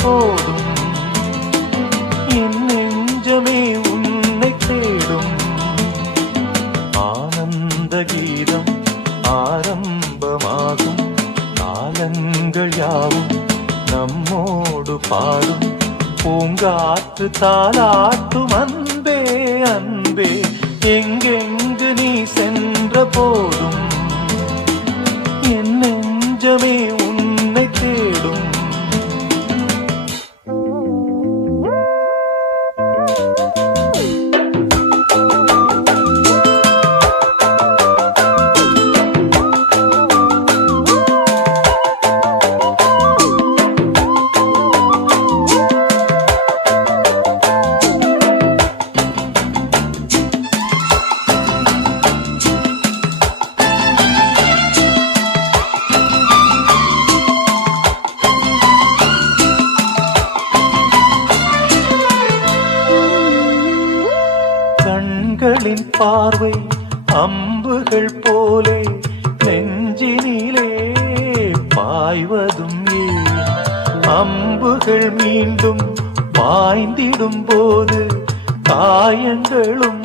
போதும் என் நெஞ்சமே உன்னை தேடும். ஆனந்த கீதம் ஆரம்பமாகும், காலங்கள் யாவும் நம்மோடு பாடும். பூங்காற்று தாலாட்டும் அன்பே அன்பே, எங்கெங்கு நீ சென்ற போதும் என் நெஞ்சமே உன்னை தேடும். கண்களின் பார்வை அம்புகள் போலே நெஞ்சினிலே பாய்வதும் ஏன்? அம்புகள் மீண்டும் பாய்ந்திடும் போது காயங்களும்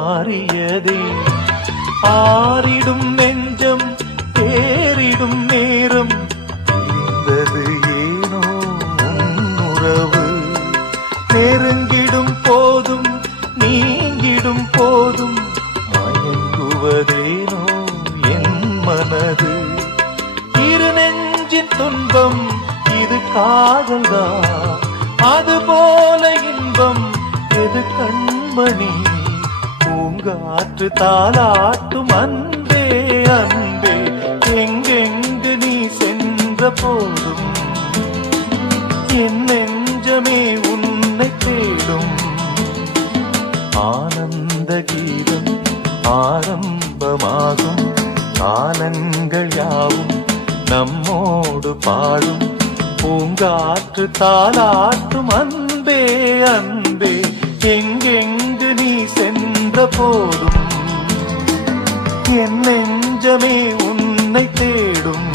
ஆறியதே. ஆறிடும் நெஞ்சம் தேறிடும் நேரம் இருந்தது ஏனோ உன்னுறவு. நெருங்கிடும் போதும் நீங்கிடும் போதும் மயங்குவதேனோ என் மனது. இரு நெஞ்சின் துன்பம் இது காதல்தான், அதுபோல இன்பம் எது கண்மணி? பூங்காற்று தாலாட்டும் அன்பே அன்பே, எங்கெங்கு நீ சென்ற போதும் என் நெஞ்சமே உன்னை தேடும். ஆனந்த கீதம் ஆரம்பமாகும், காலங்கள் யாவும் நம்மோடு பாடும். பூங்காற்று தாலாட்டும் அன்பே அன்பே, எங்கெங்கு நீ சென்ற போதும் என் நெஞ்சமே உன்னை தேடும்.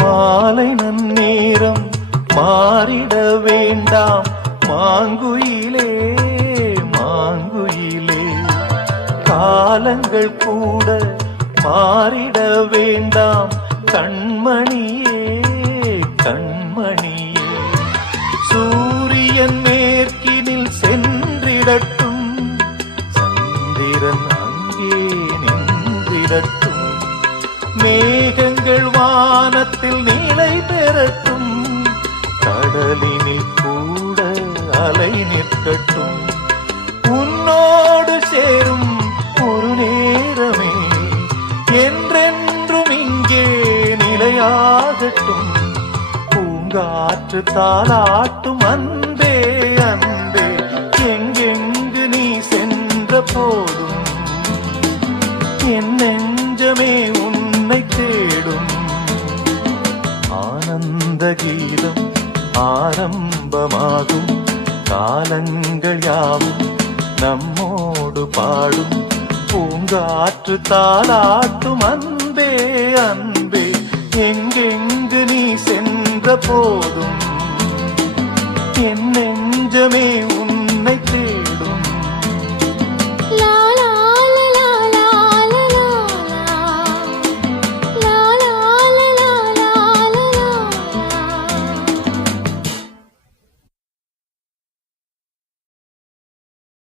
மாலை நன்னேரம் மாறிட வேண்டாம் மாங்குயிலே மாங்குயிலே. காலங்கள் கூட மாறிட வேண்டாம் கண்மணியே கண்மணியே. சூரியன் மேற்கினில் சென்றிடட்டும், சந்திரன் அங்கே நின்றிடட்டும். மேகங்கள் வானத்தில் நிலை பெறட்டும், கடலினில் கூட அலை நிற்கட்டும். உன்னோடு சேரும் ஒரு நேரமே என்றென்றும் இங்கே நிலையாகட்டும். பூங்காற்று தாலாட்டும் அன்பே அன்பே, எங்கெங்கு நீ சென்ற போதும் என் நெஞ்சமே உன்னை தேடும். ஆனந்த கீதம் ஆரம்பமாகும், காலங்கள் யாவும் நம்மோடு பாடும். பூங்காற்று தாலாட்டும் அன்பே அன்பே, எங்கெங்கு நீ சென்ற போதும் என் நெஞ்சமே